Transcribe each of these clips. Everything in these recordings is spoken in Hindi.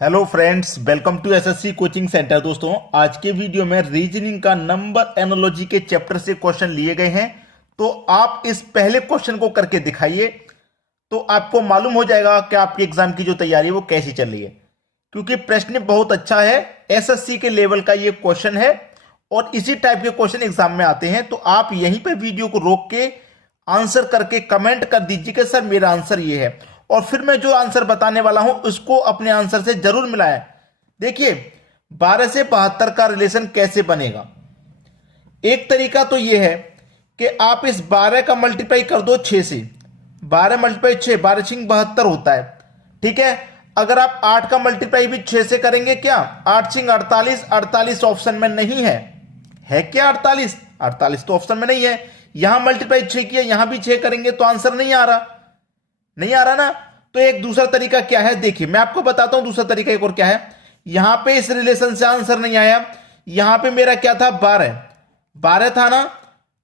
Hello friends, welcome to SSC coaching centre. दोस्तों, आज के वीडियो में रीजनिंग का नंबर एनालॉजी के चैप्टर से क्वेश्चन लिए गए हैं। तो आप इस पहले क्वेश्चन को करके दिखाइए, तो आपको मालूम हो जाएगा कि आपके एग्जाम की जो तैयारी है वो कैसी चल रही है। क्योंकि प्रश्न बहुत अच्छा है, एसएससी के लेवल का ये क्वेश्चन है और इसी टाइप के क्वेश्चन एग्जाम में आते हैं। तो आप यहीं पर वीडियो को रोक के आंसर करके कमेंट कर दीजिए कि सर मेरा आंसर ये है, और फिर मैं जो आंसर बताने वाला हूं उसको अपने आंसर से जरूर मिलाएं। देखिए, 12 से 72 का रिलेशन कैसे बनेगा। एक तरीका तो यह है कि आप इस 12 का मल्टीप्लाई कर दो 6 से। 12 मल्टीप्लाई 6, 12 6 72 होता है। ठीक है, अगर आप 8 का मल्टीप्लाई भी 6 से करेंगे, क्या 8 6 48, 48 ऑप्शन में नहीं है क्या 48? 48 तो ऑप्शन में नहीं है। यहां मल्टीप्लाई 6 किया, यहां भी 6 करेंगे तो आंसर नहीं आ रहा ना। तो एक दूसरा तरीका क्या है, देखिए मैं आपको बताता हूं। दूसरा तरीका एक और क्या है, यहां पे इस रिलेशन से आंसर नहीं आया। यहां पे मेरा क्या था, 12 था ना।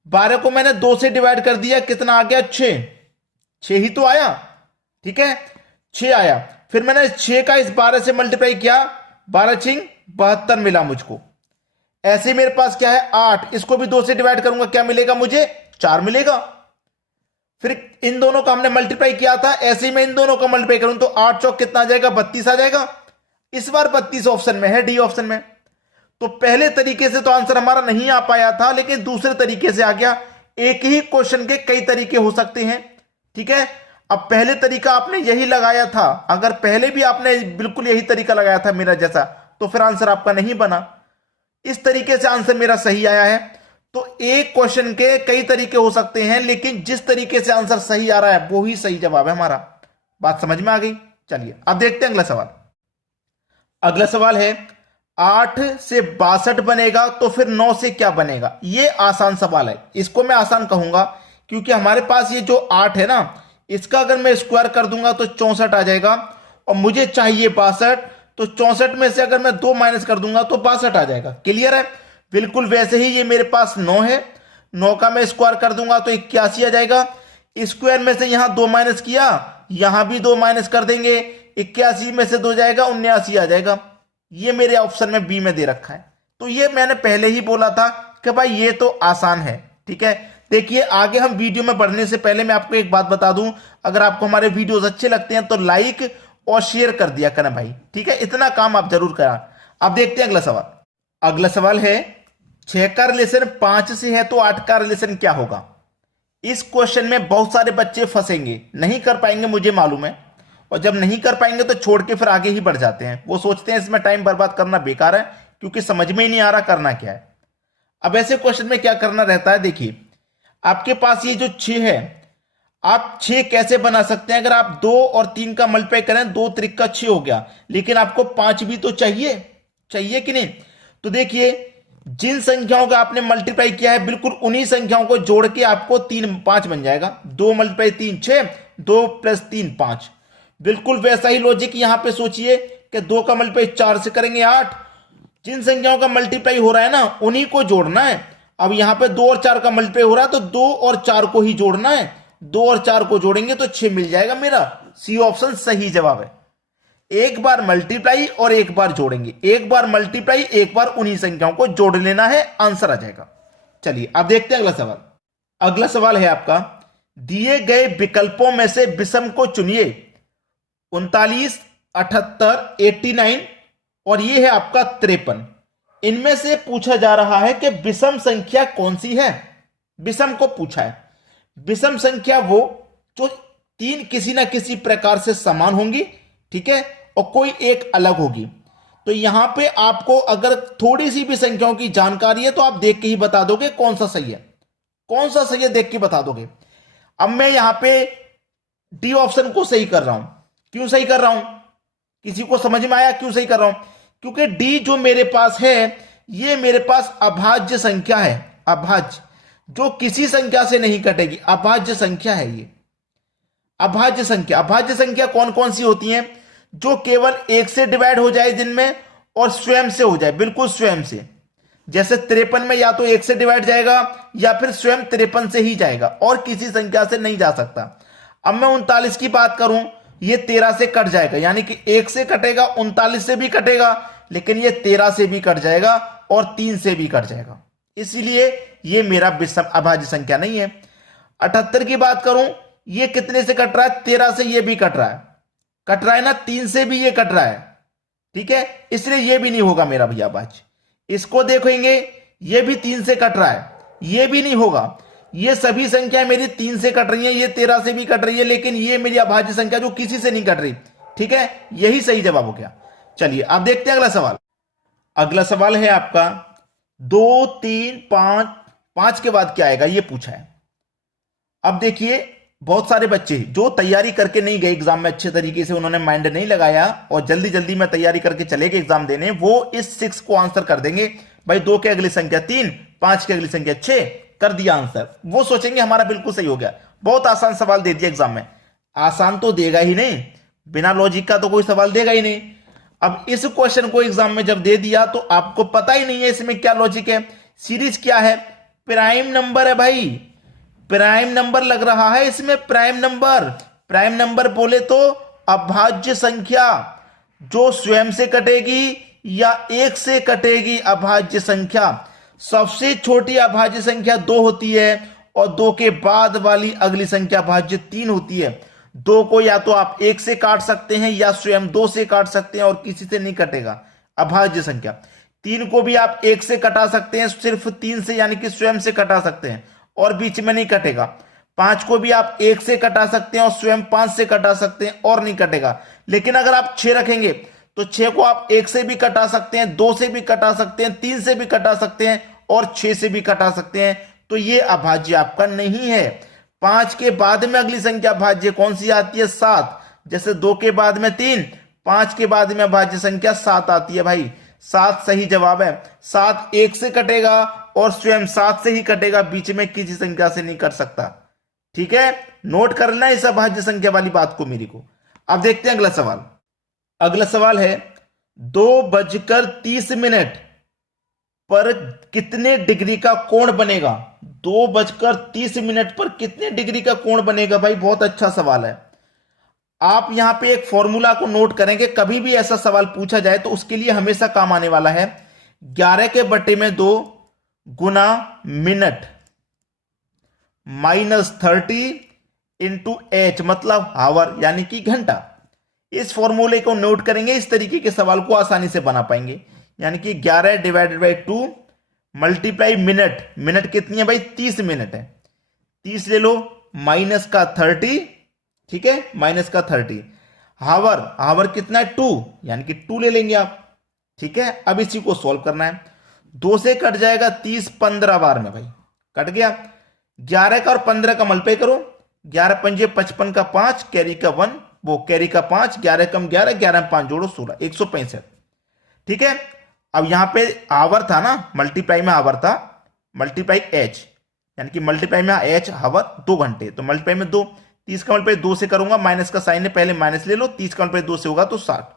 12 को मैंने 2 से डिवाइड कर दिया, कितना आ गया 6 ही तो आया। ठीक है, 6 आया। फिर मैंने 6 का इस 12 से मल्टीप्लाई किया, 12 6 72 मिला मुझको। ऐसे मेरे पास क्या है 8, इसको भी 2 से डिवाइड करूंगा, क्या मिलेगा मुझे, 4 मिलेगा। फिर इन दोनों का हमने मल्टीप्लाई किया था, ऐसे ही मैं इन दोनों का मल्टीप्लाई करूं तो 8 चौक कितना आ जाएगा, 32 आ जाएगा। इस बार 32 ऑप्शन में है, डी ऑप्शन में। तो पहले तरीके से तो आंसर हमारा नहीं आ पाया था, लेकिन दूसरे तरीके से आ गया। एक ही क्वेश्चन के कई तरीके हो सकते हैं। ठीक है, अब पहले तरीका आपने यही लगाया था, अगर पहले भी आपने बिल्कुल यही तरीका लगाया था मेरा जैसा, तो फिर आंसर आपका नहीं बना। इस तरीके से आंसर मेरा सही आया है। तो एक क्वेश्चन के कई तरीके हो सकते हैं, लेकिन जिस तरीके से आंसर सही आ रहा है वो ही सही जवाब है हमारा। बात समझ में आ गई? चलिए अब देखते हैं अगला सवाल। अगला सवाल है, 8 से 62 बनेगा तो फिर 9 से क्या बनेगा। ये आसान सवाल है, इसको मैं आसान कहूंगा क्योंकि हमारे पास ये जो 8 है ना, इसका अगर मैं स्क्वायर कर दूंगा तो 64 आ जाएगा, और मुझे चाहिए 62। तो 64 में से अगर मैं 2 माइनस कर दूंगा तो 62 आ जाएगा। क्लियर है? बिल्कुल वैसे ही ये मेरे पास 9 है, 9 का मैं स्क्वायर कर दूंगा तो 81 आ जाएगा। स्क्वायर में से यहां 2 माइनस किया, यहां भी 2 माइनस कर देंगे, 81 में से 2 जाएगा, 79 आ जाएगा। ये मेरे ऑप्शन में बी में दे रखा है। तो ये मैंने पहले ही बोला था कि भाई ये तो आसान है। ठीक है, देखिए आगे हम वीडियो में बढ़ने से पहले मैं आपको एक बात बता दूं, अगर आपको हमारे वीडियोस अच्छे लगते हैं तो लाइक और शेयर कर दिया करें भाई। ठीक है, इतना काम आप जरूर करा। अब देखते हैं अगला सवाल। अगला सवाल है, 6 का रिलेशन 5 से है तो 8 का रिलेशन क्या होगा। इस क्वेश्चन में बहुत सारे बच्चे फंसेंगे, नहीं कर पाएंगे, मुझे मालूम है। और जब नहीं कर पाएंगे तो छोड़ के फिर आगे ही बढ़ जाते हैं। वो सोचते हैं इसमें टाइम बर्बाद करना बेकार है, क्योंकि समझ में ही नहीं आ रहा करना क्या है। अब ऐसे क्वेश्चन में क्या करना रहता है, देखिए आपके पास ये जो 6 है, आप 6 कैसे बना सकते हैं। अगर आप 2 और 3 का मल्टीप्लाई करें, 2 त्रिक का 6 हो गया, लेकिन आपको 5 भी तो चाहिए कि नहीं। तो देखिए, जिन संख्याओं का आपने मल्टीप्लाई किया है, बिल्कुल उन्हीं संख्याओं को जोड़ के आपको 3 5 बन जाएगा। 2 मल्टीप्लाई 3 6, 2 प्लस 3 5। बिल्कुल वैसा ही लॉजिक यहां पे सोचिए कि 2 का मल्टीप्लाई 4 से करेंगे 8। जिन संख्याओं का मल्टीप्लाई हो रहा है ना, उन्हीं को जोड़ना है। अब यहां पे 2 और 4 का मल्टीप्लाई हो रहा है तो 2 और 4 को ही जोड़ना है। 2 और 4 को जोड़ेंगे तो 6 मिल जाएगा मेरा। सी ऑप्शन सही जवाब है। एक बार मल्टीप्लाई और एक बार जोड़ेंगे, एक बार मल्टीप्लाई, एक बार उन्हीं संख्याओं को जोड़ लेना है, आंसर आ जाएगा। चलिए अब देखते हैं अगला सवाल। अगला सवाल है आपका, दिए गए विकल्पों में से विषम को चुनिए। 39, 78, 89 और ये है आपका 53। इनमें से पूछा जा रहा है कि विषम संख्या कौन सी है। विषम को पूछा है। विषम संख्या वो जो 3 किसी ना किसी प्रकार से समान होंगी, ठीक है, और कोई एक अलग होगी। तो यहां पे आपको अगर थोड़ी सी भी संख्याओं की जानकारी है तो आप देख के ही बता दोगे कौन सा सही है, कौन सा सही है, देख के बता दोगे। अब मैं यहां पे डी ऑप्शन को सही कर रहा हूं। क्यों सही कर रहा हूं, किसी को समझ में आया क्यों सही कर रहा हूं? क्योंकि डी जो मेरे पास है, ये मेरे पास अभाज्य संख्या है। अभाज्य, जो किसी संख्या से नहीं कटेगी, अभाज्य संख्या है ये। अभाज्य संख्या कौन कौन सी होती हैं? जो केवल 1 से डिवाइड हो जाए जिनमें, और स्वयं से हो जाए, बिल्कुल स्वयं से। जैसे 53 में या तो 1 से डिवाइड जाएगा या फिर स्वयं 53 से ही जाएगा, और किसी संख्या से नहीं जा सकता। अब मैं 39 की बात करूं ये 13 से कट जाएगा, यानी कि 1 से कटेगा, 39 से भी कटेगा, लेकिन ये 13 से भी कट जाएगा और 3 से भी कट जाएगा, इसलिए ये मेरा विषम अभाज्य संख्या नहीं है। 78 की बात करूं, ये कितने से कट रहा है? 13 से ये भी कट रहा है ना, 3 से भी ये कट रहा है, ठीक है, इसलिए ये भी नहीं होगा मेरा भैया अभाज्य। इसको देखेंगे, ये भी 3 से कट रहा है, ये भी नहीं होगा। ये सभी संख्या मेरी 3 से कट रही है, ये 13 से भी कट रही है, लेकिन ये मेरी अभाज्य संख्या जो किसी से नहीं कट रही, ठीक है, यही सही जवाब हो गया। चलिए अब देखते हैं अगला सवाल। अगला सवाल है आपका 2, 3, 5, 5 के बाद क्या आएगा, ये पूछा है। अब देखिए, बहुत सारे बच्चे जो तैयारी करके नहीं गए एग्जाम में, अच्छे तरीके से उन्होंने माइंड नहीं लगाया और जल्दी जल्दी में तैयारी करके चले गए एग्जाम देने, वो इस 6 को आंसर कर देंगे। भाई 2 के अगली संख्या 3, 5 की अगली संख्या 6, कर दिया आंसर। वो सोचेंगे हमारा बिल्कुल सही हो गया, बहुत आसान सवाल दे दिया एग्जाम में। आसान तो देगा ही नहीं, बिना लॉजिक का तो कोई सवाल देगा ही नहीं। अब इस क्वेश्चन को एग्जाम में जब दे दिया तो आपको पता ही नहीं है इसमें क्या लॉजिक है। सीरीज क्या है? प्राइम नंबर है भाई, प्राइम नंबर लग रहा है इसमें। प्राइम नंबर बोले तो अभाज्य संख्या जो स्वयं से कटेगी या 1 से कटेगी अभाज्य संख्या। सबसे छोटी अभाज्य संख्या 2 होती है और 2 के बाद वाली अगली संख्या अभाज्य 3 होती है। 2 को या तो आप 1 से काट सकते हैं या स्वयं 2 से काट सकते हैं और किसी से नहीं कटेगा अभाज्य संख्या। 3 को भी आप 1 से कटा सकते हैं, सिर्फ 3 से यानी कि स्वयं से कटा सकते हैं और बीच में नहीं कटेगा। 5 को भी आप 1 से कटा सकते हैं और स्वयं 5 से कटा सकते हैं और नहीं कटेगा। लेकिन अगर आप 6 रखेंगे तो 6 को आप 1 से भी कटा सकते हैं, 2 से भी कटा सकते हैं, 3 से भी कटा सकते हैं और 6 से भी कटा सकते हैं। तो ये अभाज्य आपका नहीं है। 5 के बाद में अगली संख्या अभाज्य कौन सी आती है? 7। जैसे 2 के बाद में 3, 5 के बाद में अभाज्य संख्या 7 आती है भाई। 7 सही जवाब है। 7 1 से कटेगा और स्वयं 7 से ही कटेगा, बीच में किसी संख्या से नहीं कट सकता। ठीक है, नोट करना इस अभाज्य संख्या वाली बात को मेरी को। अब देखते हैं अगला सवाल। अगला सवाल है 2:30 पर कितने डिग्री का कोण बनेगा? 2:30 पर कितने डिग्री का कोण बनेगा? भाई बहुत अच्छा सवाल है। आप यहां पे एक फॉर्मूला को नोट करेंगे, कभी भी ऐसा सवाल पूछा जाए तो उसके लिए हमेशा काम आने वाला है। 11/2 गुना मिनट -30 इंटू h मतलब हावर यानी कि घंटा। इस फॉर्मूले को नोट करेंगे, इस तरीके के सवाल को आसानी से बना पाएंगे। यानी कि 11/2 मल्टीप्लाई मिनट कितनी है भाई? 30 मिनट है। 30 ले लो माइनस का 30, ठीक है, माइनस का 30। हावर कितना है? 2, यानी कि 2 ले लेंगे आप। ठीक है, अब इसी को सॉल्व करना है। 2 से कट जाएगा 30 15 बार में भाई, कट गया। 11 का और 15 का मल्टीप्लाई करो, 11 पंजे 55 का 5, कैरी का 1, वो कैरी का 5, 11 कम 11, 11 में 5 जोड़ो 16, 165। ठीक है, अब यहां पे आवर था ना, मल्टीप्लाई में आवर था, मल्टीप्लाई एच, यानी कि मल्टीप्लाई में एच हावर 2 घंटे, तो मल्टीप्लाई में 2, 30 का मल्टीप्लाई 2 से करूंगा, माइनस का साइन है, पहले माइनस ले लो, 30 का मल्टीप्लाई 2 से होगा तो 60।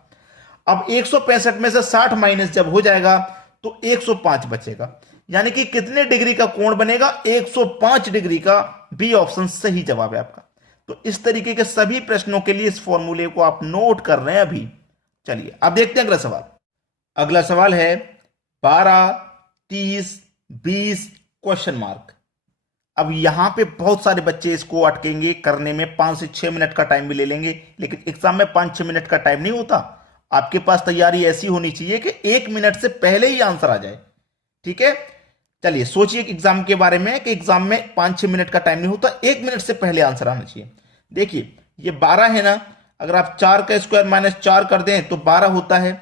अब 165 में से 60 माइनस जब हो जाएगा तो 105 बचेगा, यानी कि कितने डिग्री का कोण बनेगा? 105 डिग्री का। बी ऑप्शन सही जवाब है आपका। तो इस तरीके के सभी प्रश्नों के लिए इस फॉर्मूले को आप नोट कर रहे हैं अभी। चलिए अब देखते हैं अगला सवाल। अगला सवाल है 12, 30, 20 क्वेश्चन मार्क। अब यहां पे बहुत सारे बच्चे इसको अटकेंगे करने में, 5 से 6 मिनट का टाइम भी ले लेंगे, लेकिन एग्जाम में 5-6 मिनट का टाइम नहीं होता। आपके पास तैयारी ऐसी होनी चाहिए कि 1 मिनट से पहले ही आंसर आ जाए। ठीक है, चलिए सोचिए एग्जाम के बारे में कि एग्जाम में 5-6 मिनट का टाइम नहीं होता, 1 मिनट से पहले आंसर आना चाहिए। देखिए ये 12 है ना, अगर आप 4 का स्क्वायर माइनस 4 कर दें तो 12 होता है।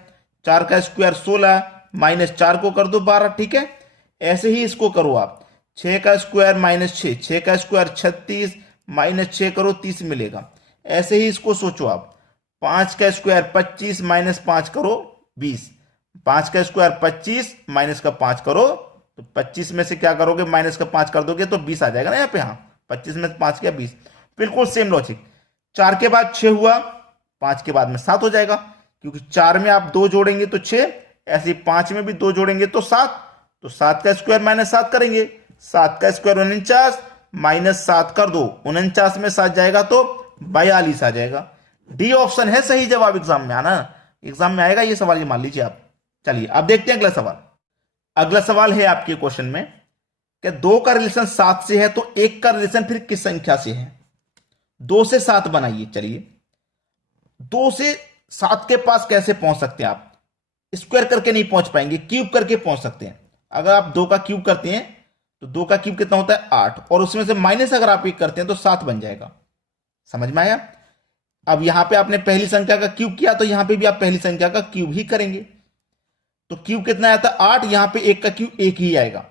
4 का स्क्वायर 16 माइनस 4 को कर दो 12। ठीक है, ऐसे ही इसको करो आप। 6 का स्क्वायर माइनस 6, 6 का स्क्वायर 36 माइनस 6 करो 30 मिलेगा। ऐसे ही इसको सोचो आप। 5 का स्क्वायर 25 माइनस 5 करो 20, 5 का स्क्वायर 25 माइनस का 5 करो तो 25 में से क्या करोगे? माइनस का 5 कर दोगे तो 20 आ जाएगा ना यहाँ पे। हाँ, 25 में 5 क्या 20, बिल्कुल सेम लॉजिक। 4 के बाद 6 हुआ, 5 के बाद में 7 हो जाएगा, क्योंकि 4 में आप 2 जोड़ेंगे तो 6, ऐसे 5 में भी 2 जोड़ेंगे तो 7। तो 7 का स्क्वायर माइनस 7 करेंगे, 7 का स्क्वायर 49 माइनस 7 कर दो, 49 में 7 जाएगा तो 42 आ जाएगा। डी ऑप्शन है सही जवाब। एग्जाम में आना, एग्जाम में आएगा ये सवाल, ये मान लीजिए आप। चलिए अब देखते हैं अगला सवाल। अगला सवाल है आपके क्वेश्चन में कि 2 का रिलेशन 7 से है तो 1 का रिलेशन फिर किस संख्या से है? 2 से 7 बनाइए। चलिए 2 से 7 के पास कैसे पहुंच सकते हैं आप? स्क्वायर करके नहीं पहुंच पाएंगे, क्यूब करके पहुंच सकते हैं। अगर आप 2 का क्यूब करते हैं तो 2 का क्यूब कितना होता है? 8, और उसमें से माइनस अगर आप 1 करते हैं तो 7 बन जाएगा। समझ में आया? अब यहां पे आपने पहली संख्या का क्यूब किया तो यहां पे भी आप पहली संख्या का क्यूब ही करेंगे। तो क्यूब कितना आता है? 8। यहां पे 1 का क्यूब 1 ही आएगा,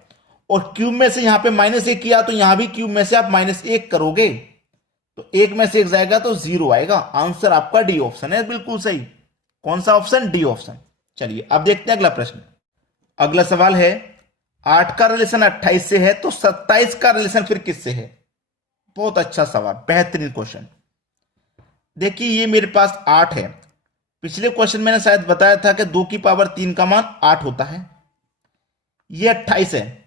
और क्यूब में से यहां पे -1 किया तो यहां भी क्यूब में से आप -1 करोगे तो 1 में से 1 जाएगा तो 0 आएगा। आंसर आपका डी ऑप्शन है, बिल्कुल सही। कौन सा ऑप्शन? D option. चलिए अब देखते हैं अगला प्रश्न। अगला सवाल है 8 का रिलेशन 28 से है तो 27 का रिलेशन फिर किससे है? बहुत अच्छा सवाल, बेहतरीन क्वेश्चन। देखिए ये मेरे पास 8 है। पिछले क्वेश्चन मैंने शायद बताया था कि 2 की पावर 3 का मान 8 होता है। ये 28 है।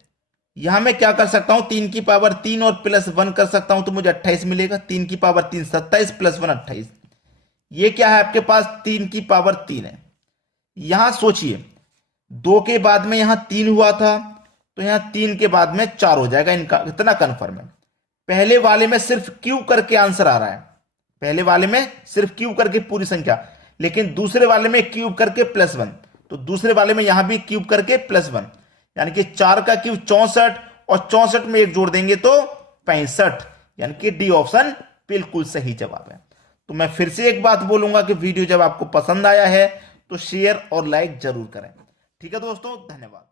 यहां मैं क्या कर सकता हूं? 3 की पावर 3 और +1 कर सकता हूं तो मुझे 28 मिलेगा। 3 की पावर 3 27 +1 28। ये क्या है आपके पास? 3 की पावर 3 है। यहां सोचिए 2 के बाद में यहां 3 हुआ था तो यहां 3 के बाद में 4 हो जाएगा। इनका इतना कन्फर्म है। पहले वाले में सिर्फ क्यूब करके आंसर आ रहा है, पहले वाले में सिर्फ क्यूब करके पूरी संख्या, लेकिन दूसरे वाले में क्यूब करके +1, तो दूसरे वाले में यहां भी क्यूब करके +1, यानी कि 4 का क्यूब 64, और 64 में 1 जोड़ देंगे तो 65, यानी कि डी ऑप्शन बिल्कुल सही जवाब है। तो मैं फिर से एक बात बोलूंगा कि वीडियो जब आपको पसंद आया है तो शेयर और लाइक जरूर करें। ठीक है दोस्तों, धन्यवाद।